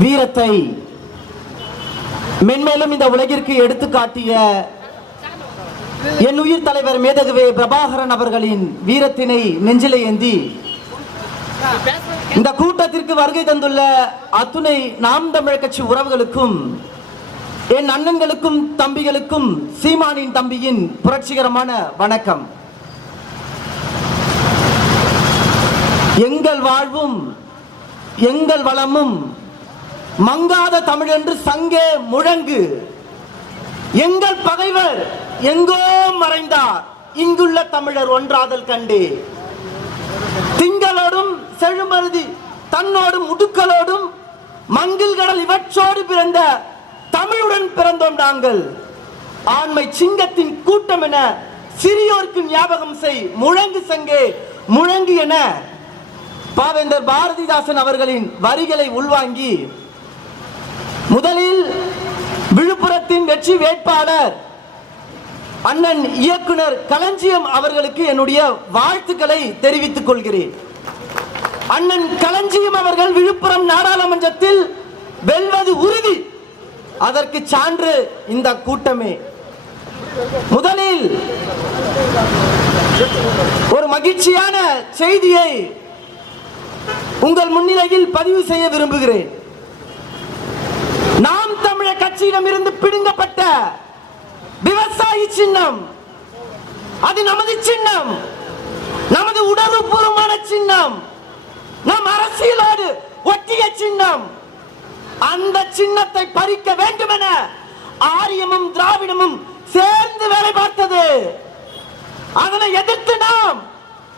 வீரத்தை மென்மேலும் இந்த உலகிற்கு எடுத்து காட்டிய என் உயிர் தலைவர் மேதகுவே பிரபாகரன் அவர்களின் வீரத்தினை நெஞ்சிலே ஏந்தி இந்த கூட்டத்திற்கு வருகை தந்துள்ள அத்துணை நாம் தமிழ் கட்சி உறவுகளுக்கும் என் அண்ணன்களுக்கும் தம்பிகளுக்கும் சீமானின் தம்பியின் புரட்சிகரமான வணக்கம். எங்கள் வாழ்வும் எங்கள் வளமும் மங்காத தமிழ் என்று சங்கே முழங்கு. எங்கள் பகைவர் எங்கோ மறைந்தார். இங்குள்ள தமிழர் ஒன்றாதல் கண்டே. திங்களோடும் செழுமருதி தன்னோடும் முடுக்களோடும் மங்கில் கடல் இவற்றோடு பிறந்த தமிழுடன் பிறந்தோம் நாங்கள். ஆண்மை சிங்கத்தின் கூட்டம் என சிறியோருக்கு ஞாபகம் செய் முழங்கு சங்கே முழங்கு என. பாவேந்தர் பாரதிதாசன் அவர்களின் வரிகளை உள்வாங்கி முதலில் விழுப்புரத்தின் வெற்றி வேட்பாளர் அண்ணன் இயக்குனர் களஞ்சியம் அவர்களுக்கு என்னுடைய வாழ்த்துக்களை தெரிவித்துக் கொள்கிறேன். அண்ணன் களஞ்சியம் அவர்கள் விழுப்புரம் நாடாளுமன்றத்தில் வெல்வது உறுதி. அதற்கு சான்று இந்த கூட்டமே. முதலில் ஒரு மகிழ்ச்சியான செய்தியை உங்கள் முன்னிலையில் பதிவு செய்ய விரும்புகிறேன். நாம் தமிழர் கட்சியிடம் இருந்து பிடுங்கப்பட்ட விவசாயி சின்னம் அது நமது சின்னம் நமது உணர்வுபூர்வமான சின்னம் நம் அரசியலோடு ஒட்டிய சின்னம். அந்த சின்னத்தை பறிக்க வேண்டும் என ஆரியமும் திராவிடமும் சேர்ந்து வேலை பார்த்தது. அதனை எதிர்த்து நாம்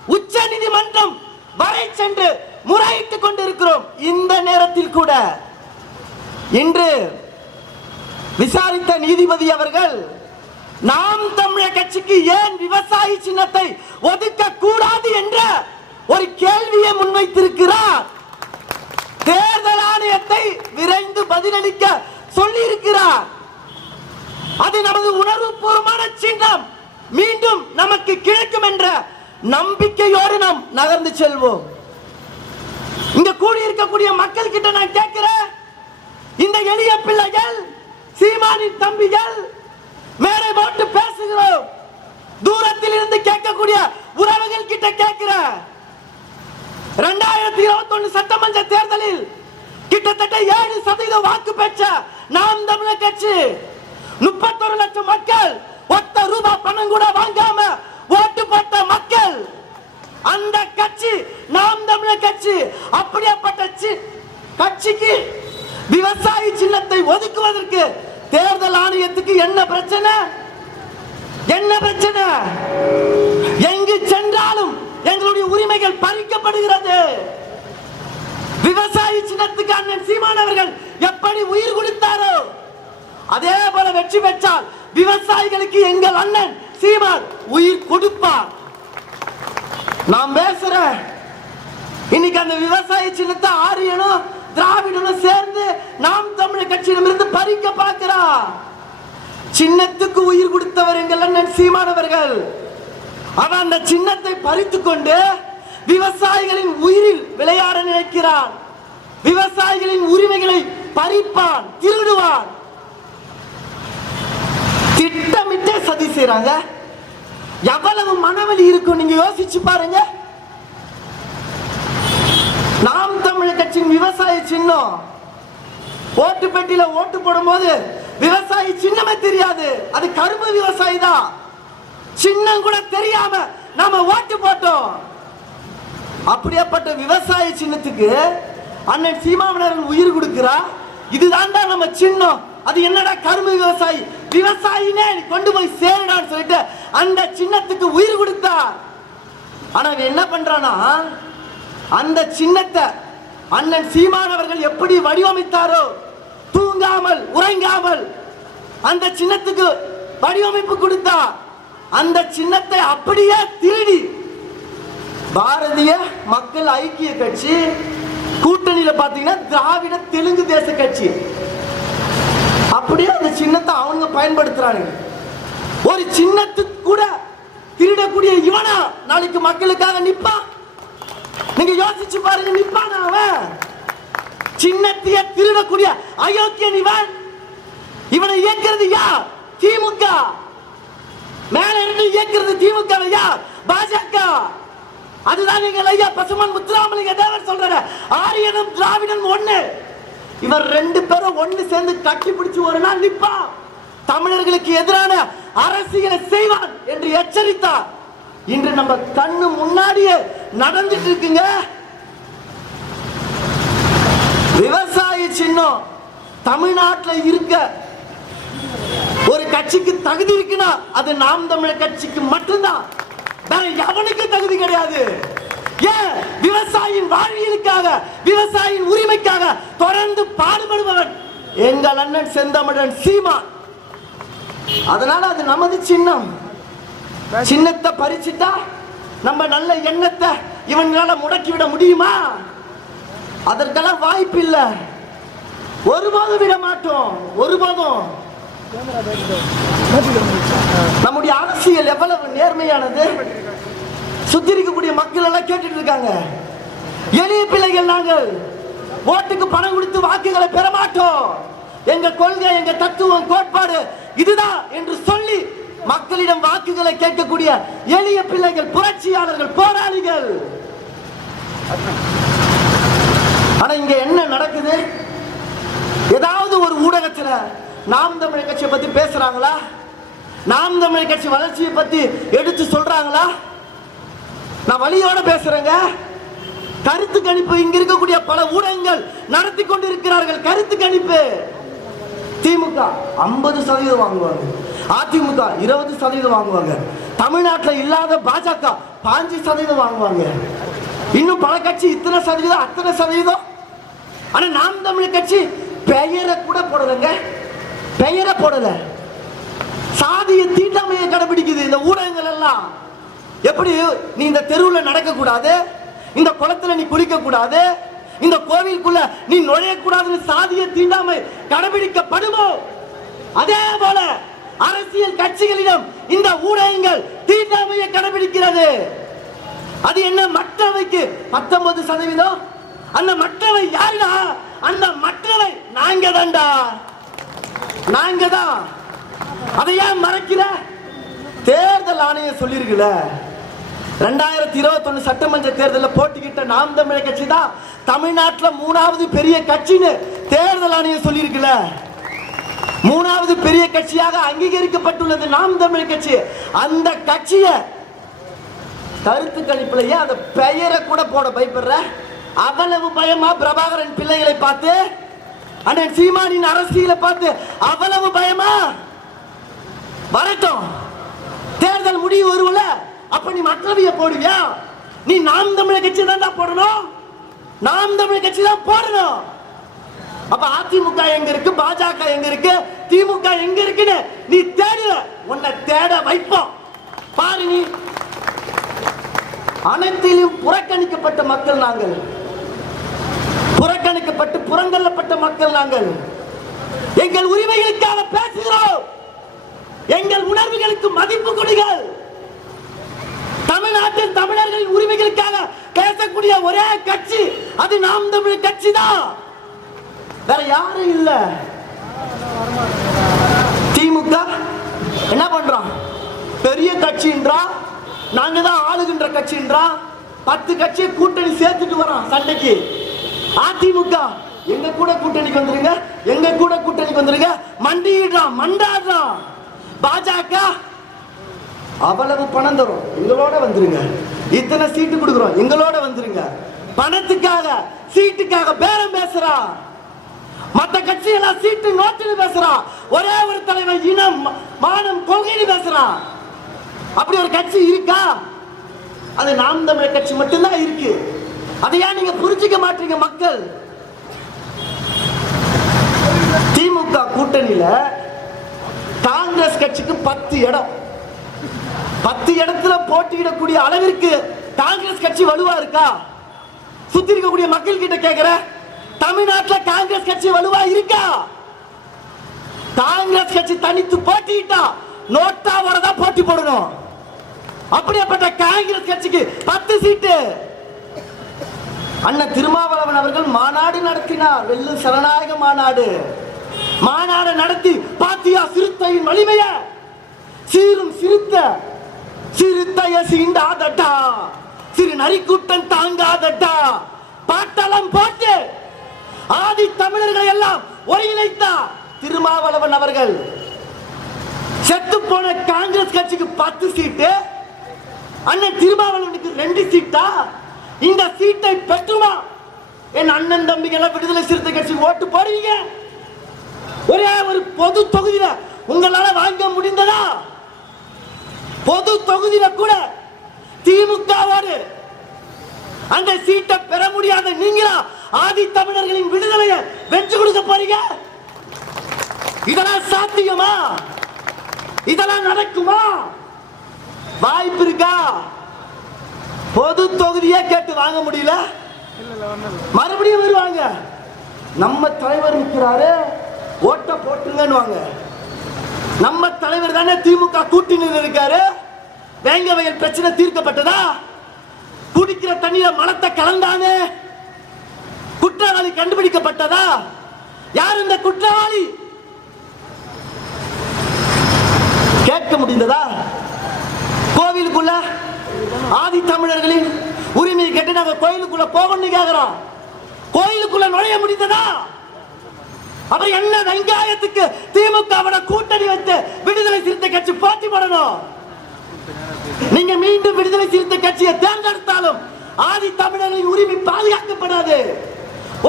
உச்ச நீதிமன்றம் வரை சென்று முறையிட்டுக் கொண்டிருக்கிறோம். இந்த நேரத்தில் கூட இன்று விசாரித்த நீதிபதி அவர்கள் நாம் தமிழர் கட்சிக்கு ஏன் விவசாயி சின்னத்தை ஒதுக்க கூடாது என்ற ஒரு கேள்வியை முன்வைத்திருக்கிறார். தேர்தல் ஆணையத்தை விரைந்து பதிலளிக்க சொல்லி இருக்கிறார் அது நமது உணர்வுபூர்வமான சின்னம். மீண்டும் நமக்கு கிடைக்கும் என்ற நம்பிக்கையோடு நாம் நகர்ந்து செல்வோம். இங்க கூடியிருக்கக்கூடிய மக்கள் கிட்ட நான் கேட்கிறேன் இந்த எளிய பிள்ளைகள் சீமானின் தம்பிகள் மேலே போட்டு பேசுகிறோம். தூரத்தில் இருந்து கேட்கக்கூடிய உறவுகள் கிட்ட கேட்கிற இரண்டாயிரத்தி இருபத்தி ஒண்ணு சட்டமன்ற தேர்தலில் கிட்டத்தட்ட ஏழு சதவீத வாக்கு பெற்ற நாம் தமிழர் கட்சி முப்பத்தொரு லட்சம் மக்கள் ஒத்த ரூபாய் பணம் கூட வாங்காம ஓட்டு போட்ட மக்கள் அந்த கட்சி நாம் தமிழர் கட்சி அப்படியாப்பட்ட சி- கட்சிக்கு விவசாயி சின்னத்தை ஒதுக்குவதற்கு தேர்தல் ஆணையத்துக்கு என்ன பிரச்சனை? என்ன பிரச்சனை? எங்கு சென்றாலும் எங்களுடைய உரிமைகள் பறிக்கப்படுகிறது. விவசாயி சின்னத்துக்கு அண்ணன் சீமானவர்கள் எப்படி உயிர் கொடுத்தாரோ அதே போல வெற்றி பெற்றால் விவசாயிகளுக்கு எங்கள் அண்ணன் சீமான் உயிர் கொடுப்பார். நாம் பேசுற இன்னைக்கு அந்த விவசாய சின்னத்தை ஆரியனும் திராவிடனும் சேர்ந்து நாம் தமிழர் கட்சியிடமிருந்து பறிக்க பார்க்கிறா சின்னத்துக்கு உயிர் கொடுத்தவர் எங்கள் அண்ணன் சீமானவர்கள் அவன் அந்த சின்னத்தை பறித்து கொண்டு விவசாயிகளின் உயிரில் விளையாட நினைக்கிறான் விவசாயிகளின் உரிமைகளை பறிப்பான் திருடுவான். திட்டமிட்டே சதி செய்றாங்க. எவ்வளவு மனவலி இருக்கும் நீங்க யோசிச்சு பாருங்க நாம் தமிழர் கட்சியின் விவசாய ஓட்டு பெட்டியில ஓட்டு போடும்போது விவசாயி சின்னமே தெரியாது. அது கரும்பு விவசாயி தான். சின்னம் கூட தெரியாம நாம ஓட்டு போட்டோம். அப்படியாப்பட்ட விவசாய சின்னத்துக்கு அண்ணன் சீமாவனரன் உயிர் கொடுக்கிறா? இதுதான்டா நம்ம சின்னம். அது என்னடா கரும்பு விவசாயி? விவசாயினே நீ கொண்டு போய் சேருடான்னு சொல்லிட்டு அந்த சின்னத்துக்கு உயிர் கொடுத்தா. ஆனா அவன் என்ன பண்றானா அந்த சின்னத்தை அண்ணன் சீமான் அவர்கள் எப்படி வடிவமைத்தாரோ தூங்காமல் உறங்காமல் அந்த சின்னத்துக்கு வடிவமைப்பு கொடுத்தா அந்த சின்னத்தை அப்படியே திருடி பாரதிய மக்கள் ஐக்கிய கட்சி கூட்டணியில பாத்தீங்கன்னா திராவிட தெலுங்கு தேச கட்சி. அப்படியே அந்த சின்னத்தை அவங்க பயன்படுத்துறாங்க ஒரு சின்னத்துக்கு கூட திருடக்கூடிய இவனா நாளைக்கு மக்களுக்காக நிப்பான். நீங்க யோசிச்சு பாருங்க நிப்பானா அவன்? சின்னத்திய திருடக்கூடிய அயோக்கியன் இவன் இவனை இயக்கிறது யார்? திமுக. மேல இருந்து இயக்கிறது திமுக யார்? பாஜக. அதுதான் நீங்கள் ஐயா பசுமன் முத்துராமலிங்க தேவர் சொல்றாரு ஆரியனும் திராவிடன் ஒண்ணு. இவர் ரெண்டு பேரும் ஒண்ணு சேர்ந்து கட்டி பிடிச்சு ஒரு நாள் நிப்பான். தமிழர்களுக்கு எதிரான அரசியலை செய்வான் என்று எச்சரித்தார். இன்று நம்ம கண்ணு முன்னாடியே நடந்துட்டு இருக்குங்க விவசாய சின்னம் தமிழ்நாட்டில் இருக்க ஒரு கட்சிக்கு தகுதி இருக்குன்னா அது நாம் தமிழர் கட்சிக்கு மட்டும்தான். வேற எவனுக்கு தகுதி கிடையாது. ஏன்? விவசாயியின் வாழ்வியலுக்காக விவசாயியின் உரிமைக்காக தொடர்ந்து பாடுபடுபவன் எங்கள் அண்ணன் செந்தமிழன் சீமா அதனால அது நமது சின்னம். சின்னத்தை பறிச்சுட்டா நம்ம நல்ல எண்ணத்தை இவங்களால முடக்கி விட முடியுமா? அதற்கெல்லாம் வாய்ப்பு இல்லை. ஒருபோதும் விட மாட்டோம். ஒருபோதும். நம்முடைய அரசியல் எவ்வளவு நேர்மையானது? சுத்தி இருக்கக்கூடிய மக்கள் எல்லாம் கேட்டுட்டு இருக்காங்க. எளிய பிள்ளைகள் நாங்கள். ஓட்டுக்கு பணம் கொடுத்து வாக்குகளை பெற மாட்டோம். எங்க கொள்கை எங்க தத்துவம் கோட்பாடு இதுதான் என்று சொல்லி மக்களிடம் வாக்குகளை கேட்கக்கூடிய எளிய பிள்ளைகள் புரட்சியாளர்கள் போராளிகள். ஆனா இங்க என்ன நடக்குது? ஏதாவது ஒரு ஊடகத்துல நாம் தமிழ் கட்சியை பத்தி பேசுறாங்களா? நாம் தமிழ் கட்சி வளர்ச்சியை பத்தி எடுத்து சொல்றாங்களா? நான் வழியோட பேசுறேங்க. கருத்து கணிப்பு இங்க இருக்கக்கூடிய பல ஊடகங்கள் நடத்தி கொண்டு இருக்கிறார்கள் கருத்து கணிப்பு. திமுக ஐம்பது சதவீதம் வாங்குவாங்க. அதிமுக இருபது சதவீதம் வாங்குவாங்க. தமிழ்நாட்டில் இல்லாத பாஜக பாஞ்சு சதவீதம் வாங்குவாங்க. இன்னும் பல கட்சி இத்தனை சதவீதம் அத்தனை சதவீதம்? ஆனா நாம் தமிழ் கட்சி பெயரை கூட போடலைங்க. பெயரை போடல. சாதிய தீண்டாமையை கடைபிடிக்குது இந்த ஊடகங்கள் எல்லாம். எப்படி நீ இந்த தெருவில் நடக்க கூடாது இந்த குளத்துல நீ குளிக்க கூடாது இந்த கோவிலுக்குள்ள நீ நுழையக்கூடாதுன்னு சாதிய தீண்டாமை கடைபிடிக்கப்படுமோ? அதே போல அரசியல் கட்சிகளிடம் இந்த ஊடகங்கள் தீண்டாமையை கடைபிடிக்கிறது. அது என்ன மற்றவைக்கு பத்தொன்பது சதவீதம்? அந்த மற்றவை யாருடா? அந்த மற்றவை நாங்க தான்டா நாங்க தான் அதை ஏன் மறைக்கிற? தேர்தல் ஆணையம் சொல்லியிருக்குல்ல ரெண்டாயிரத்தி இருபத்தொன்னு சட்டமன்ற தேர்தலில் போட்டிக்கிட்ட நாம் தமிழர் கட்சி தான் தமிழ்நாட்டில் மூணாவது பெரிய கட்சின்னு தேர்தல் ஆணையம் சொல்லியிருக்குல்ல மூணாவது பெரிய கட்சியாக அங்கீகரிக்கப்பட்டுள்ளது நாம் தமிழ் கட்சி. அந்த கட்சியை கருத்து கணிப்புல அந்த பெயரை கூட போட பயப்படுற. அவ்வளவு பயமா பிரபாகரன் பிள்ளைகளை பார்த்து அண்ணன் சீமானின் அரசியலை பார்த்து அவ்வளவு பயமா? வரட்டும். தேர்தல் முடிவு வருவல அப்ப நீ மக்களவைய போடுவியா? நீ நாம் தமிழ் கட்சி தான் போடணும். நாம் தமிழ் கட்சி தான் போடணும். அப்ப அதிமுக எங்க இருக்கு? பாஜக எங்க இருக்கு? திமுக எங்க இருக்குன்னு நீ தேடுவ உன்னை தேட வைப்போம். பாரு நீ. அனைத்திலும் புறக்கணிக்கப்பட்ட மக்கள் நாங்கள். புறக்கணிக்கப்பட்டு புறங்கல்லப்பட்ட மக்கள் நாங்கள். எங்கள் உரிமைகளுக்காக பேசுகிறோம். எங்கள் உணர்வுகளுக்கு மதிப்பு கொடுங்கள். தமிழ்நாட்டில் தமிழர்களின் உரிமைகளுக்காக பேசக்கூடிய ஒரே கட்சி அது நாம் தமிழ் கட்சி தான் வேற யாரும் இல்ல. திமுக என்ன பண்றான் பெரிய கட்சின்றா நாங்க தான் ஆளுகின்ற கட்சின்றா பத்து கட்சியை கூட்டணி சேர்த்துட்டு வரோம் சண்டைக்கு. அதிமுக எங்க கூட கூட்டணிக்கு வந்துருங்க? எங்க கூட கூட்டணிக்கு வந்துருங்க? மண்டிடுறான் மண்டாடுறான் பாஜக அவ்வளவு பணம் தரும். எங்களோட வந்துருங்க. இத்தனை சீட்டு கொடுக்குறோம். எங்களோட வந்துருங்க. பணத்துக்காக சீட்டுக்காக பேரம் பேசுறான் மத்த கட்சி எல்லாம் சீட்டு நோட்டுன்னு பேசுறான் ஒரே ஒரு தலைவர் இனம் மானம் கொள்கைன்னு பேசுறான் அப்படி ஒரு கட்சி இருக்கா? அது நாம் தமிழர் கட்சி மட்டும்தான் இருக்கு. அதை ஏன் நீங்க புரிஞ்சுக்க மாட்டீங்க மக்கள்? திமுக கூட்டணியில காங்கிரஸ் கட்சிக்கு பத்து இடம். பத்து இடத்துல போட்டியிடக்கூடிய அளவிற்கு காங்கிரஸ் கட்சி வலுவா இருக்கா? சுத்தி இருக்கக்கூடிய மக்கள் கிட்ட கேக்குற தமிழ்நாட்டுல காங்கிரஸ் கட்சி வலுவா இருக்கா? காங்கிரஸ் கட்சி தனித்து போட்டிட்டா நோட்டா வரதா போட்டி போடணும். அப்படியாப்பட்ட காங்கிரஸ் கட்சிக்கு பத்து சீட்டு. அண்ணன் திருமாவளவன் அவர்கள் மாநாடு நடத்தினார். வெள்ளும் சரணாயக மாநாடு. மாநாடு நடத்தி பாத்தியா சிறுத்தையின் வலிமைய சீரும் சிறுத்த சிறுத்தைய சீண்டாதட்டா. சிறு நரிக்கூட்டம் தாங்காதட்டா. பாட்டலம் போட்டு ஆதி தமிழர்களை எல்லாம் ஒருங்கிணைத்தார் திருமாவளவன் அவர்கள். செத்து போன காங்கிரஸ் கட்சிக்கு பத்து சீட்டு அண்ணன் திருமாவளவனுக்கு ரெண்டு சீட்டா? இந்த சீட்டை பெற்றுமா? என் அண்ணன் தம்பிகளை விடுதலை சிறுத்தை கட்சி ஓட்டு போடுவீங்க? ஒரே ஒரு பொது தொகுதியில உங்களால வாங்க முடிந்ததா? பொது தொகுதியில கூட திமுகவோடு அந்த சீட்டை பெற முடியாத நீங்களா ஆதி தமிழர்களின் விடுதலையை வென்று கொடுக்க போறீங்க? இதெல்லாம் சாத்தியமா? இதெல்லாம் நடக்குமா? வாய்ப்பு இருக்கா? பொது தொகுதியே கேட்டு வாங்க முடியல. மறுபடியும் வருவாங்க. நம்ம தலைவர் இருக்கிறாரு ஓட்ட போட்டுங்கன்னு வாங்க நம்ம தலைவர் தானே திமுக கூட்டணியில் இருக்காரு. வேங்க வயல் பிரச்சனை தீர்க்கப்பட்டதா? குடிக்கிற தண்ணீர மலத்தை கலந்தானே? குற்றவாளி கண்டுபிடிக்கப்பட்டதா? யார் இந்த குற்றவாளி? கேட்க முடிந்ததா? கோவிலுக்குள்ள ஆதி தமிழர்களின் உரிமையை கேட்டு நாங்க கோயிலுக்குள்ள போகணும்னு கேக்குறோம். கோயிலுக்குள்ள நுழைய முடிந்ததா? அப்ப என்ன வெங்காயத்துக்கு திமுக கூட்டணி வைத்து விடுதலை சிறுத்தை கட்சி போட்டி போடணும். நீங்க மீண்டும் விடுதலை சிறுத்தை கட்சியை தேர்ந்தெடுத்தாலும் ஆதி தமிழர்களின் உரிமை பாதுகாக்கப்படாது.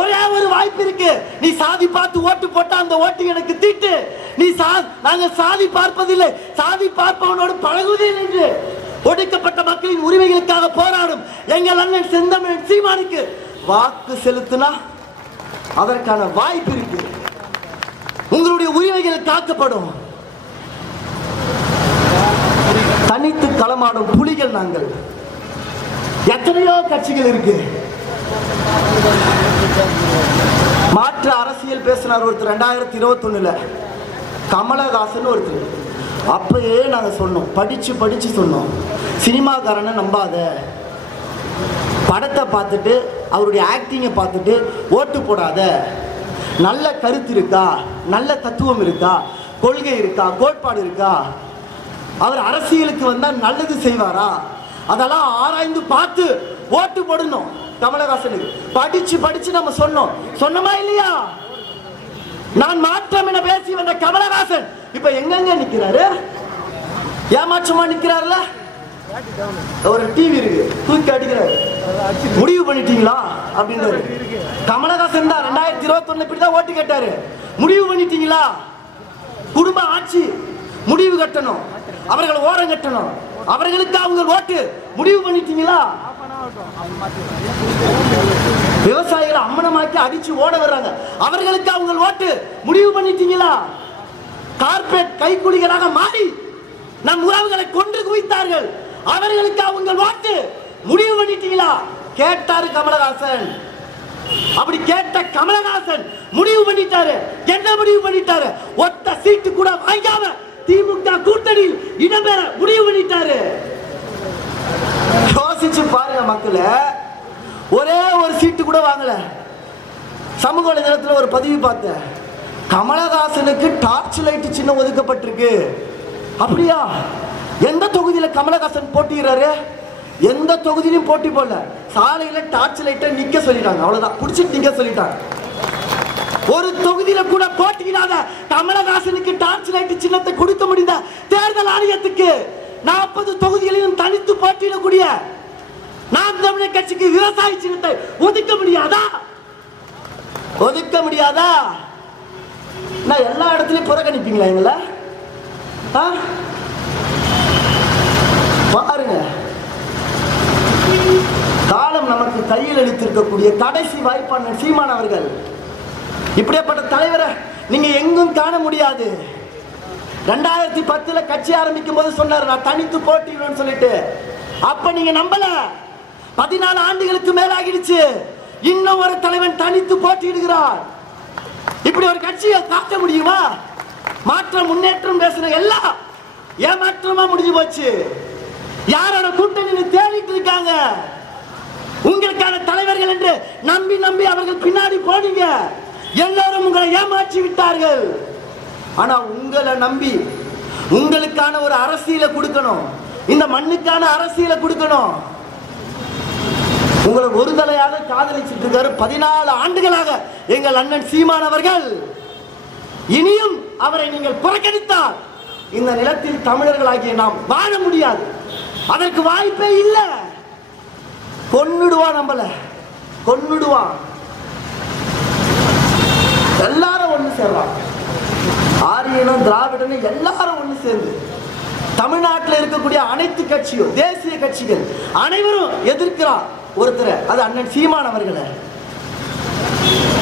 ஒரே ஒரு வாய்ப்பு இருக்கு. நீ சாதி பார்த்து ஓட்டு போட்டா அந்த ஓட்டு எனக்கு தீட்டு. நீ சா நாங்க சாதி பார்ப்பதில்லை. சாதி பார்ப்பவனோடு பழகுவதில்லை என்று. ஒடுக்கப்பட்ட மக்களின் உரிமைகளுக்காக போராடும் எங்கள் அண்ணன் செந்தமிழன் சீமானுக்கு வாக்கு செலுத்தினா அதற்கான வாய்ப்பு இருக்கு. உங்களுடைய உரிமைகள் காக்கப்படும். தனித்து களமாடும் புலிகள் நாங்கள். எத்தனையோ கட்சிகள் இருக்கு. மாற்று அரசியல் பேசினார் ஒருத்தர் ரெண்டாயிரத்தி இருபத்தொன்னுல. கமலஹாசன் ஒருத்தர். அப்பயே நாங்க சொன்னோம் படிச்சு படிச்சு சொன்னோம். சினிமாக்காரனை நம்பாத. படத்தை பார்த்துட்டு அவருடைய ஆக்டிங்கை பார்த்துட்டு ஓட்டு போடாத. நல்ல கருத்து இருக்கா? நல்ல தத்துவம் இருக்கா? கொள்கை இருக்கா? கோட்பாடு இருக்கா? அவர் அரசியலுக்கு வந்தால் நல்லது செய்வாரா? அதெல்லாம் ஆராய்ந்து பார்த்து ஓட்டு போடணும். கமலஹாசனுக்கு. படிச்சு படிச்சு நம்ம சொன்னோம். சொன்னமா இல்லையா? நான் மாற்றம் என பேசி வந்த கமலஹாசன் இப்ப எங்கெங்க நிக்கிறாரு? ஏமாற்றமா நிக்கிறாருல? ஒரு டிவி இருக்கு. தூக்கி அடிக்கிறாரு. முடிவு பண்ணிட்டீங்களா? அப்படின்றாரு. கமலஹாசன் தான் ரெண்டாயிரத்தி இருபத்தி இப்படி தான் ஓட்டு கேட்டாரு. முடிவு பண்ணிட்டீங்களா? குடும்ப ஆட்சி முடிவு கட்டணும். அவர்கள் ஓரம் கட்டணும். அவர்களுக்கு அவங்க ஓட்டு. முடிவு பண்ணிட்டீங்களா? விவசாயிகளை அம்மனமாக்கி அடிச்சு ஓட வர்றாங்க அவர்களுக்கு அவங்க ஓட்டு. முடிவு பண்ணிட்டீங்களா? கார்பரேட் கைக்குலிகளாக மாறி நம் உறவுகளை கொன்று குவித்தார்கள். அவர்களுக்கு அவங்க ஓட்டு. முடிவு பண்ணிட்டீங்களா? கேட்டாரு கமலஹாசன். அப்படி கேட்ட கமலஹாசன் முடிவு பண்ணிட்டாரு. என்ன முடிவு பண்ணிட்டாரு? ஒத்த சீட்டு கூட வாங்காம திமுக கூட்டணியில் இடம்பெற முடிவு பண்ணிட்டாரு. யோசிச்சு பாருங்க மக்களை. ஒரே ஒரு சீட்டு கூட வாங்கல. சமூக வலைதளத்தில் ஒரு பதிவு பார்த்தேன். கமலஹாசனுக்கு டார்ச் லைட் சின்னம் ஒதுக்கப்பட்டிருக்கு. அப்படியா? எந்த தொகுதியில் கமலஹாசன் போட்டிடுறாரு எந்த தொகுதியிலும் போட்டி போடல. சாலையில் டார்ச் லைட்டை நிற்க சொல்லிட்டாங்க. அவ்வளோதான் பிடிச்சிட்டு நிற்க சொல்லிட்டாங்க. ஒரு தொகுதியில கூட போட்டியிடாத கமலஹாசனுக்கு டார்ச் லைட் சின்னத்தை கொடுக்க முடிந்த தேர்தல் ஆணையத்துக்கு நாற்பது தொகுதிகளிலும் தனித்து போட்டியிடக்கூடிய நாம் தமிழர் கட்சிக்கு விவசாய சின்னத்தை ஒதுக்க முடியாதா? ஒதுக்க முடியாதா? நான் எல்லா இடத்துலையும் புறக்கணிப்பீங்களா எங்களை ஆ? பாருங்க. காலம் நமக்கு கையில் அளித்திருக்கக்கூடிய கடைசி வாய்ப்பான சீமான் அவர்கள். இப்படியாப்பட்ட தலைவரை நீங்க எங்கும் காண முடியாது. ரெண்டாயிரத்தி பத்துல கட்சி ஆரம்பிக்கும் போது சொன்னார் நான் தனித்து போட்டிடுவேன்னு சொல்லிட்டு. அப்ப நீங்க நம்பல. பதினாலு ஆண்டுகளுக்கு மேலாகிடுச்சு. இன்னும் ஒரு தலைவன் தனித்து போட்டியிடுகிறார். இப்படி ஒரு கட்சியை காட்ட முடியுமா? மாற்றம் முன்னேற்றம் பேசுன எல்லாம் ஏமாற்றமா முடிஞ்சு போச்சு. யாரோட கூட்டணி தேடிட்டு இருக்காங்க? உங்களுக்கான தலைவர்கள் என்று நம்பி நம்பி அவர்கள் பின்னாடி போனீங்க. எல்லாரும் உங்களை ஏமாற்றி விட்டார்கள். ஆனா உங்களை நம்பி உங்களுக்கான ஒரு அரசியலை கொடுக்கணும். இந்த மண்ணுக்கான அரசியலை கொடுக்கணும். உங்களை ஒரு தலையாக காதலிச்சிட்டு இருக்காரு பதினாலு ஆண்டுகளாக எங்கள் அண்ணன் சீமான் அவர்கள். இனியும் அவரை நீங்கள் புறக்கணித்தால் இந்த நிலத்தில் தமிழர்களாகிய நாம் வாழ முடியாது. அதற்கு வாய்ப்பே இல்லை. கொன்னுடுவான் நம்மள. கொன்னுடுவான் எல்லாரும் ஒன்று சேர்றான் ஆரியனும் திராவிடனும் எல்லாரும் ஒன்று சேர்ந்து தமிழ்நாட்டில் இருக்கக்கூடிய அனைத்து கட்சியும் தேசிய கட்சிகள் அனைவரும் எதிர்க்கிறார். ஒருத்தர் அது அண்ணன் சீமான் அவர்களை.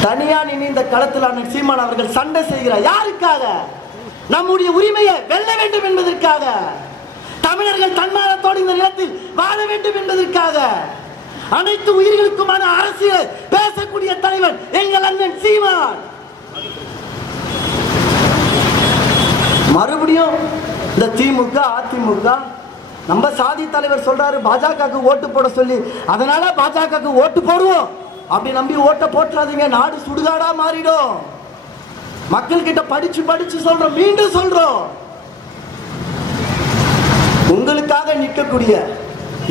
தனியா நின்று இந்த களத்தில் அண்ணன் சீமான் அவர்கள் சண்டை செய்கிறார் யாருக்காக? நம்முடைய உரிமையை வெல்ல வேண்டும் என்பதற்காக. தமிழர்கள் தன்மானத்தோடு இந்த நிலத்தில் வாழ வேண்டும் என்பதற்காக. அனைத்து உயிர்களுக்குமான அரசியல் பேசக்கூடிய தலைவன் எங்கள் அண்ணன் சீமான். மறுபடியும் இந்த திமுக அதிமுக நம்ம சாதி தலைவர் சொல்றாரு பாஜகவுக்கு ஓட்டு போட சொல்லி. அதனால பாஜகவுக்கு ஓட்டு போடுவோம். அப்படி நம்பி ஓட்ட போட்டுறாதீங்க நாடு சுடுகாடா மாறிடும். மக்கள் கிட்ட படிச்சு படிச்சு சொல்றோம் மீண்டும் சொல்றோம். உங்களுக்காக நிற்கக்கூடிய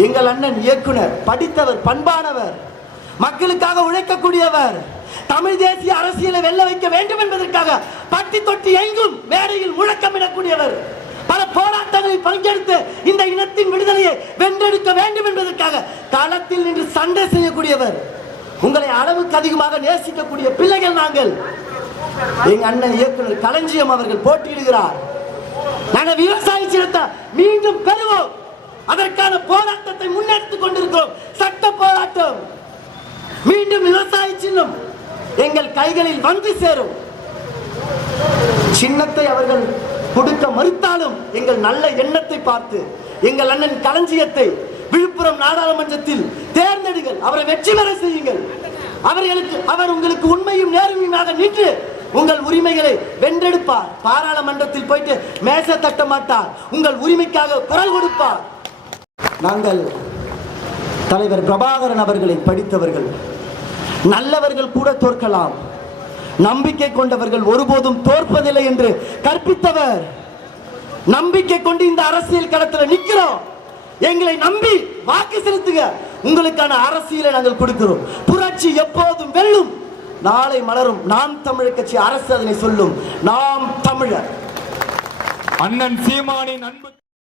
எங்கள் அண்ணன் இயக்குனர் படித்தவர் பண்பானவர் மக்களுக்காக உழைக்கக்கூடியவர் தமிழ் தேசிய அரசியலை வெல்ல வைக்க வேண்டும் என்பதற்காக பட்டி தொட்டி எங்கும் மேடையில் முழக்கமிடக்கூடியவர். பல போராட்டங்களில் பங்கெடுத்து இந்த இனத்தின் விடுதலையை வென்றெடுக்க வேண்டும் என்பதற்காக களத்தில் நின்று சண்டை செய்யக்கூடியவர் உங்களை அளவுக்கு அதிகமாக நேசிக்கக்கூடிய பிள்ளைகள் நாங்கள். எங்க அண்ணன் இயக்குனர் களஞ்சியம் அவர்கள் போட்டியிடுகிறார். நாங்கள் விவசாய சின்னத்தை மீண்டும் பெறுவோம். அதற்கான போராட்டத்தை முன்னெடுத்துக் கொண்டிருக்கிறோம். சட்ட போராட்டம். மீண்டும் விவசாய சின்னம் எங்கள் கைகளில் வந்து சேரும். சின்னத்தை அவர்கள் கொடுக்க மறுத்தாலும் எங்கள் நல்ல எண்ணத்தை பார்த்து எங்கள் அண்ணன் களஞ்சியத்தை விழுப்புரம் நாடாளுமன்றத்தில் தேர்ந்தெடுங்கள். அவரை வெற்றி பெற செய்யுங்கள். அவர்களுக்கு அவர் உங்களுக்கு உண்மையும் நேர்மையுமாக நின்று உங்கள் உரிமைகளை வென்றெடுப்பார். பாராளுமன்றத்தில் போயிட்டு மேச தட்ட மாட்டார். உங்கள் உரிமைக்காக குரல் கொடுப்பார். நாங்கள் தலைவர் பிரபாகரன் அவர்களை படித்தவர்கள். நல்லவர்கள் கூட தோற்கலாம். நம்பிக்கை கொண்டவர்கள் ஒருபோதும் தோற்பதில்லை என்று கற்பித்தவர். நம்பிக்கை கொண்டு இந்த அரசியல் களத்தில் நிக்கிறோம். எங்களை நம்பி வாக்கு செலுத்துக. உங்களுக்கான அரசியலை நாங்கள் கொடுக்கிறோம். புரட்சி எப்போதும் வெல்லும். நாளை மலரும். நாம் தமிழர் கட்சி அரசு அதனை சொல்லும். நாம் தமிழர். அண்ணன் சீமானின் அன்பு